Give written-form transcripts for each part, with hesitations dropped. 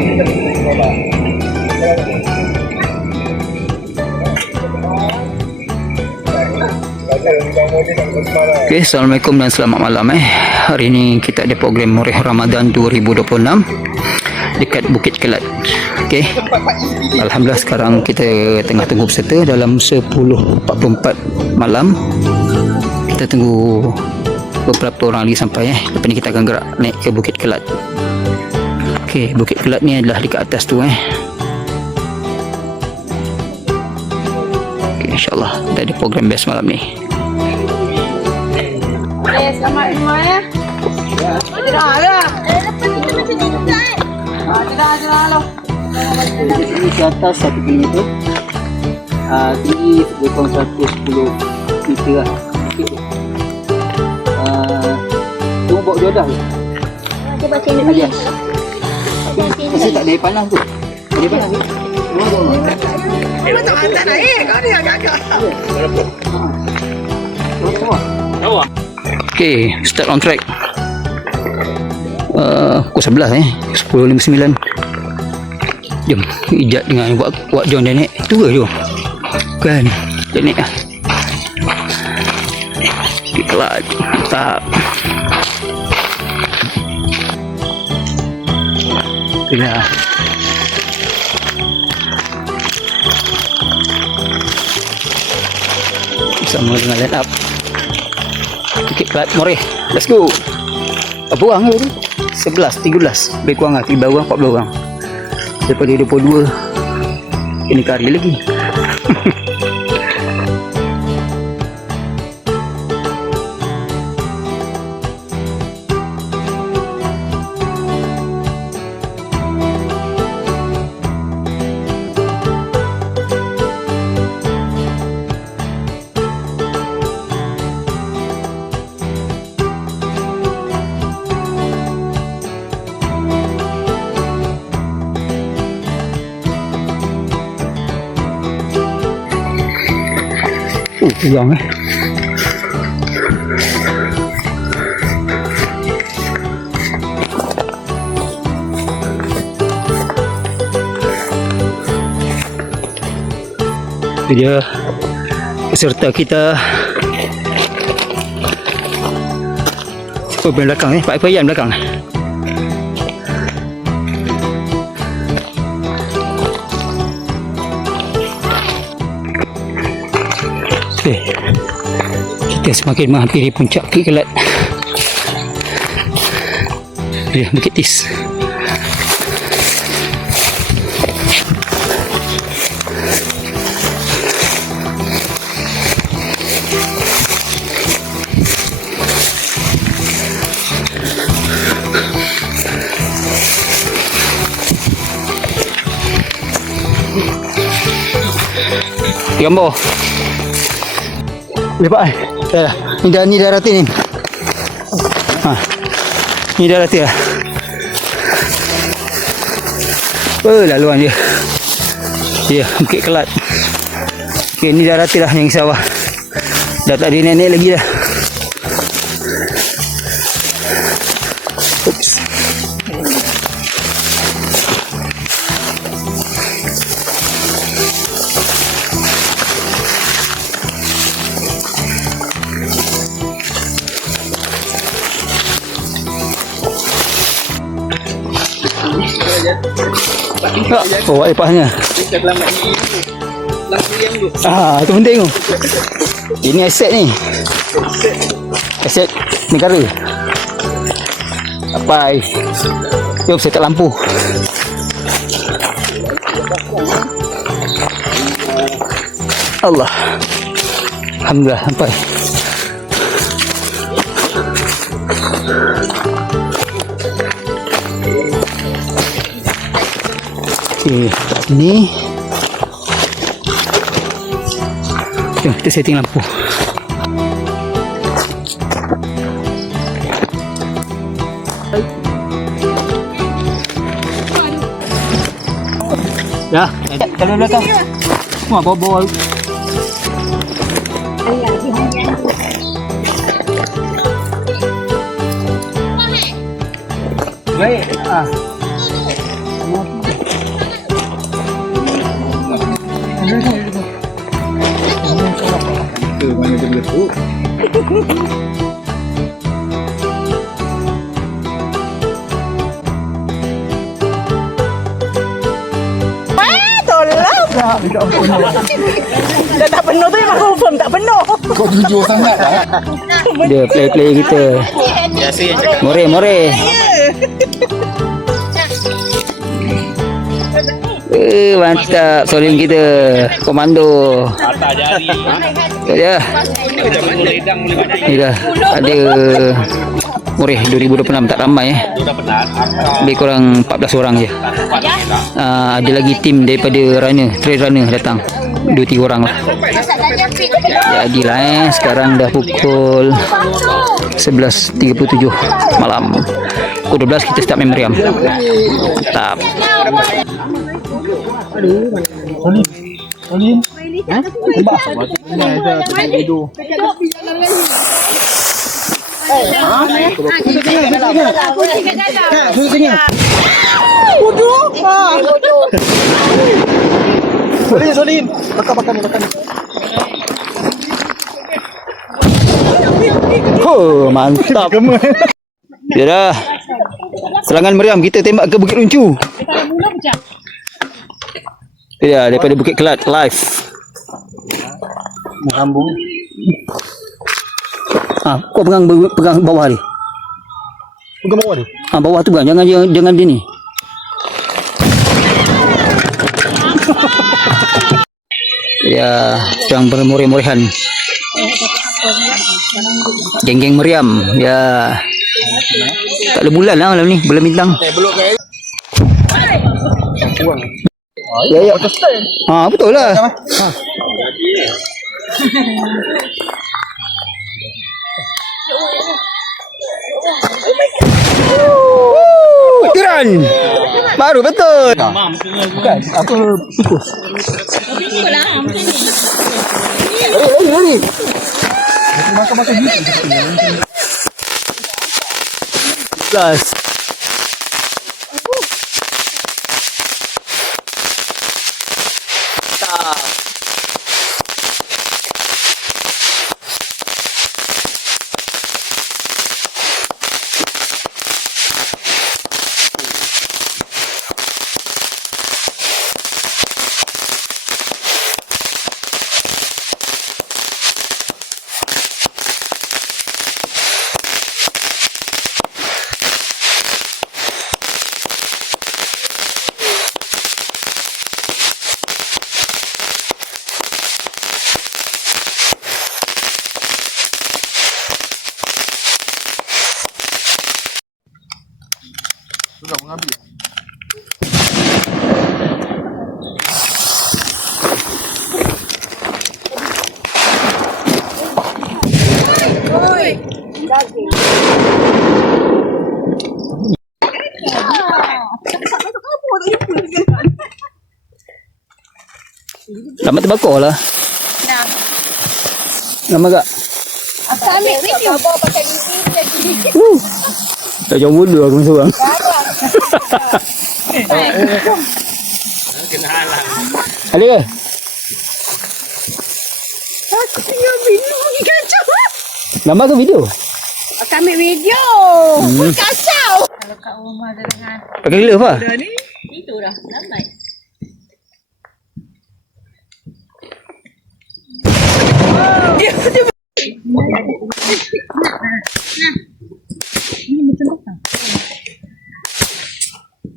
Okay, Assalamualaikum dan selamat malam. Hari ini kita ada program Murih Ramadan 2026 dekat Bukit Kelat. Okay, Alhamdulillah sekarang kita tengah tunggu peserta dalam 10.44 malam. Kita tunggu beberapa orang lagi sampai. Lepas ni kita akan gerak naik ke Bukit Kelat. Okay, Bukit Kelat ni adalah dekat atas tu. Okay, InsyaAllah kita ada program best malam ni. Selamat semua ya. Tidak ada. Tidak loh. Ini ke atas 1 km. Tinggi lebih kurang 110 meter lah. Tunggu bawa jodoh tu. Kita baca ni. Saya tak ada air panas tu. Ada air panas tu. Tak naik. Kau ni agak-agak. Berapa? Okay, start on track. Pukul 11 10.59. Jom Ijat dengan Wak John dia naik. Tu ke jom? Kan dia naik lah. Kelat. Tak. Itulah. Sama dengan line up Bukit Kelat Murih. Let's go. Berapa orang tu? 11, 13. Lebih kurang lah 3 orang, 14 orang. Daripada 22 ini kari lagi. Kurang itu dia peserta kita. Siapa belakang Pak Fayan belakang. Okay. Kita semakin menghampiri puncak Bukit Kelat. Dia Bukit Tis. Gambar. Lepas dah. Ni dah rata ni. Ni dah rata lah. Laluan dia. Ya, Bukit Kelat. Okay, ni dah rata dah yang sawah. Dah tak ada naik lagi dah. Oops. Oh, lepasnya. Itu penting tu. Ini aset ni. Aset negara. Apa? Jom set lampu. Allah. Alhamdulillah sampai. Okay, ni jom kita setting lampu. Ya, kalau belakang semua bawa-bawa. Baik. Mana dia meletup? Dah tak penuh tu memang confirm tak penuh. Kau jujur sangat lah. Dia play kita. More. Mantap solim kita. Komando. Atas jari. Tu je. Ni dah ada Murih 2026 tak ramai Sudah penat. Lebih kurang 14 orang je. Ada lagi tim daripada trail runner datang 2-3 orang lah. Jadilah sekarang dah pukul 11.37 malam. Pukul 12 kita start main meriam. Mantap. Solin. Bakar ni. Oh, mantap. Ya dah. Serangan meriam kita tembak ke Bukit Runcu. Ya, daripada Bukit Kelat live. Menghambung. Kau pegang bawah ni. Pegang bawah ni. Bawah tu pegang, jangan dia ni. Ya, sedang bermurih-murihan. Geng-geng meriam. Ya. Tak ada bulan lah malam ni, bulan bintang. Belum kan? Ya. Betul lah. Tiran. Baru betul. Bukan, apa tikus? Lari. Makan gitu. Plus. Sudah mengambil. Lama terbakar lah. Lama tak? Ambil video. Tak jauh bodoh aku seorang. Kena halang. Ada ke? Aku tengok video pergi kacau. Gambar ke video? Aku ambil video. Kacau. Kalau kat rumah dengan Pakai glove lah. itu dah lambat.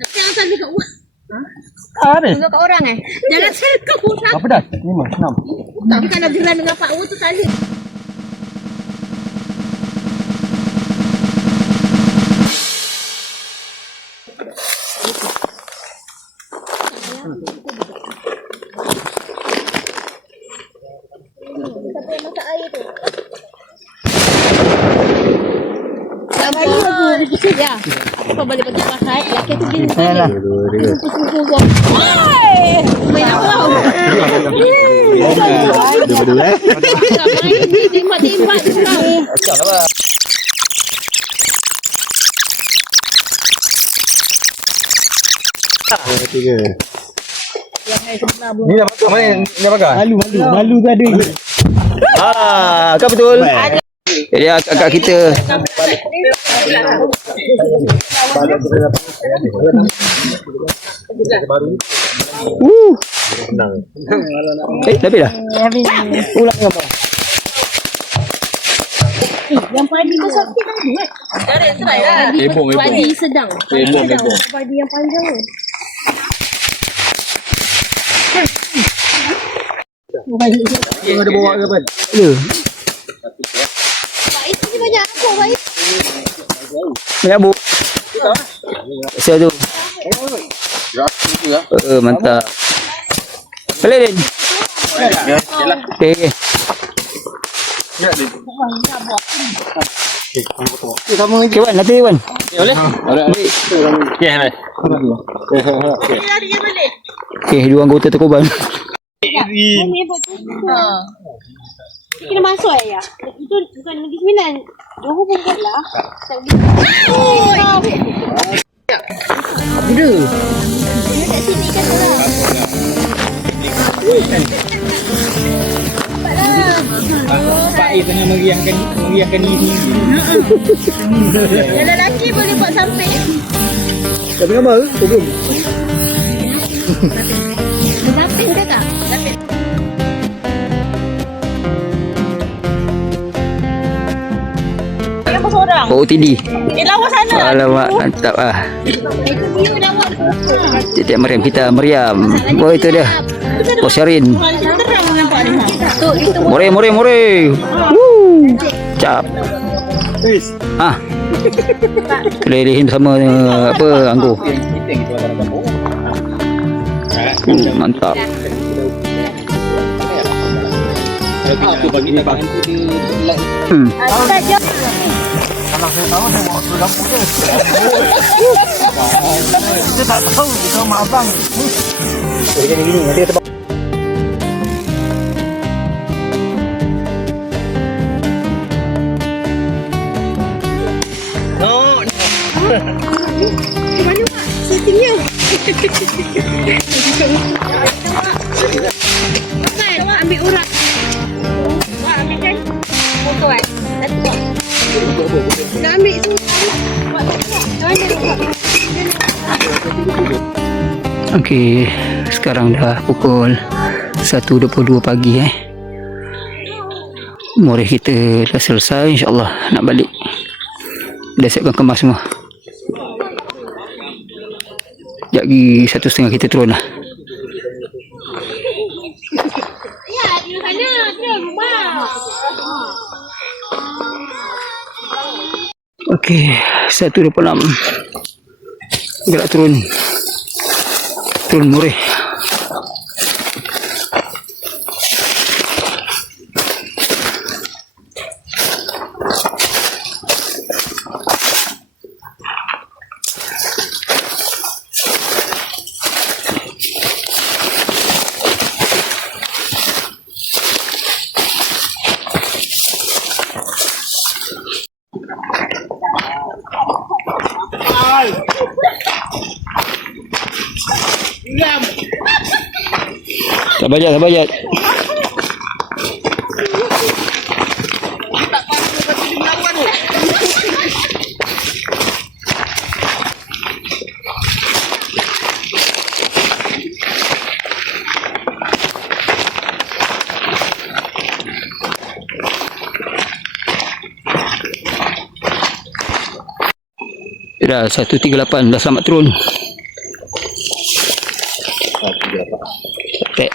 Tapi jangan selalu kat rumah. Ada. Tengok kat orang Jangan selalu kat rumah. Apa dah? 5, 6. Tapi kalau geran dengan Pak Wu tu tadi. Siapa yang masak air tu? Ya. Kau boleh pergi pakai. Laki tu gini. Tunggu. Hai! Main apa? Timbat tu kau. Ni nak makan mana? Ni nak makan? Malu tadi. Kan betul. Jadi kakak kita Dah dah. Ulang apa? Yang padi besar sikit tadi kan? Try lah. Padi sedang. Padi yang panjang tu. Ada bawa ke apa? Ya. Baik ni banyak apa baik? Banyak bu. Saya tu. Mantap. Boleh Din. Okey. Okey Wan, nanti Wan. Boleh? Okey, hai. Okey, dua anggota terkorban. Ni betul. Kena masuk ya. Itu bukan Negeri Sembilan. Johor pun buat lah. Ada. Kat sini kan orang. Baik tengah meriahkan ini. Yang lelaki boleh buat samping. Tapi apa? Belum. Samping ke tak? Samping. Yang seorang. OTD. Lawa sana. Alamak, mantap ah. Itu view lawa. Tiap Mariam kita, Mariam. Oh itu dia. Posyarin. Terang nampak ni. Tu itu More. Woo. Cap. Ah. Lelehin sama apa anggur. Mantap. Aku bagi ni bang. saja. Kalau saya tahu saya bawa ke dapur dia. Kita tak tahu sama abang. Jadi gini nanti kita Mana Mak? Syutingnya. Kan ambil urat. Mak ambil kan? Foto kan? Satu Mak. Nak ambil semua. Mak tengok. Okey, sekarang dah pukul 1.22 pagi Moreh kita dah selesai, insya-Allah nak balik. Dah siapkan kemas semua. Sekejap lagi 1:30 kita turun lah. Ya, di sana. Dia rumah. Okey, 1.26. Gerak turun. Turun Moreh. Tak banyak. Dah 138 dah selamat turun. Okay.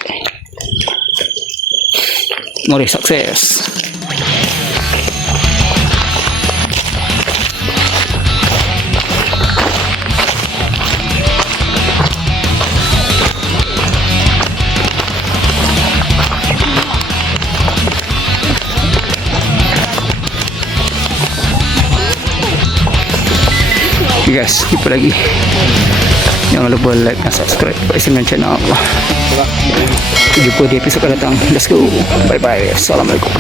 Moreh sukses. Okay guys, jumpa lagi. Jangan lupa like dan subscribe dengan channel Allah. Jumpa di episod akan datang. Let's go. Bye bye. Assalamualaikum.